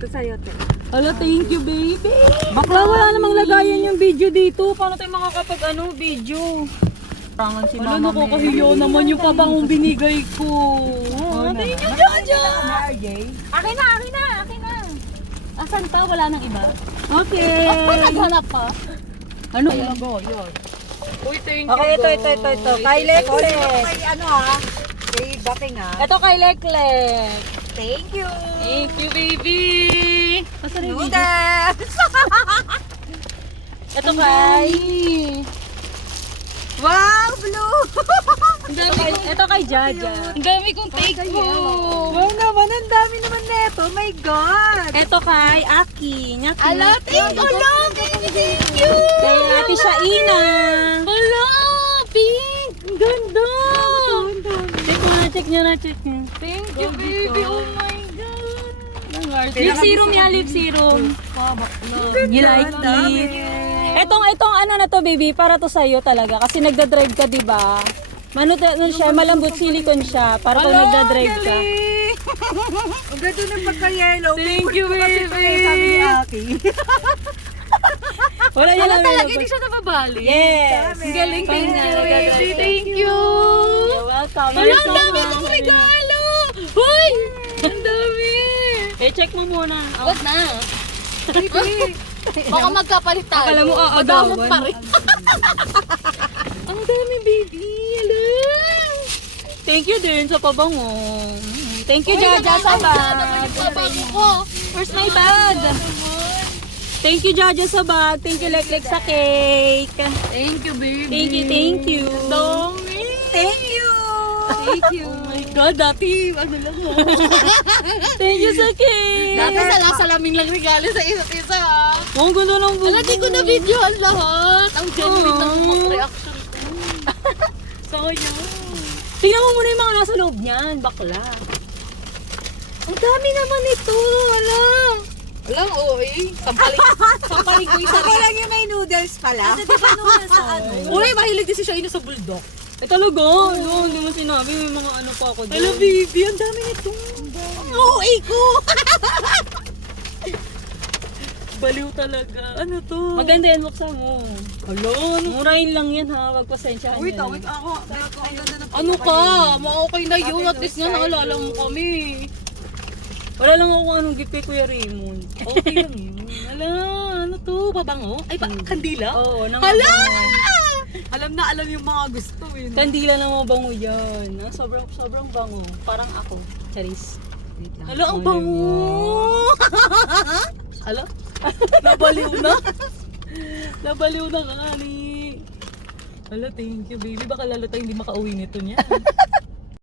Ito sa'yo, te. Hala, thank you, baby. Bakla, wala namang lagayan yung video dito. Paano tayo makakapag video? Tangan si Wala, Mama nakakahiyo naman yung pabangong binigay ko. Thank you, Jojo! Akin na. Asan pa? Wala nang iba? Okay. Naghanap pa? Ano? Uy, thank you. Okay, ito. Kay Leklek. Kay ano ha? Kay Bating ha? Ito kay Leklek. Thank you. Thank you, baby. Asan yung video? Noodles. Ito kay... Wow, blue. Ito kay Jaja. Ang dami kong take mo. Wow naman, ang dami naman neto. My God. Ito kay Aki. Nyaki. Ala, thank you. Kay Ate Shaina. Hala, pink. Ang ganda. Check nyo na. Thank you, baby. Oh my God. Lip serum niya, lip serum. You like it? Etong ano na to, baby, para to sa'yo talaga. Kasi nagdadrive ka, di ba? Siya, malambot, silicone siya. Para pag nagdadrive ka. Ang ganda ng pagka-yellow. Thank you, baby. Sabi ni Aki. Wala niya lang. Talaga, hindi siya nababali. Yes. Ang galing Pag din nagdadrive ka. Thank you. You're welcome. Wala, ang dami kong regalo. Hoy! Ang dami. check mo muna. Wag na. Baka magkapalit tayo. Akala mo Madamot aagawan. pa rin. Ang dami, baby. Hello. Thank you din sa pabango. Thank you, Jaja, sa bag. Pabango ko. Where's my bag? Thank you, Jaja, sa bag. Thank you, Leklek, sa cake. Thank you, baby. Thank you. Dami. Thank you. Thank you. Oh my God, dati, ano lang mo. Thank you sa cake. Dati salaming lang regalo sa isa't isa. Oh, ang ganda ng buko. Alam, di ko na video ang lahat. Ang genuine ng mga reaction ko. Sayang. Tingnan mo muna yung mga nasa loob niyan, bakla. Ang dami naman ito. Alam. Alam, oo eh. Sampaling ko isa Ako lang yung may noodles pala. Di ba naman sa ano? Uy, mahilig din si Shaina sa bulldog. Eh talaga, no, hindi mo sinabi, may mga ano pa ako doon. Hello, baby. Ang dami nito. Oo, ko. Baliw talaga. Ano to? Maganda yan, buksan mo. Hala, murahin lang yan ha, wag pasensyahan Wait, yan. wait ako. Ang ganda ng Ano ka? Ma-okay na yun. At least nga naalala mo kami. Wala lang ako anong gift kay Kuya Raymond. Okay lang yun. Hala, ano to? Pabango? Ay, kandila? Oo, nang Hala! Alam na alam yung mga gusto eh. Kandila na mga bango yan. Ah, sobrang bango. Parang ako. Charis. Hala, ang bango! Hala? Nabaliw na? Nabaliw na ka ni. Hala, thank you, baby. Baka lalo tayo hindi makauwi nito niya.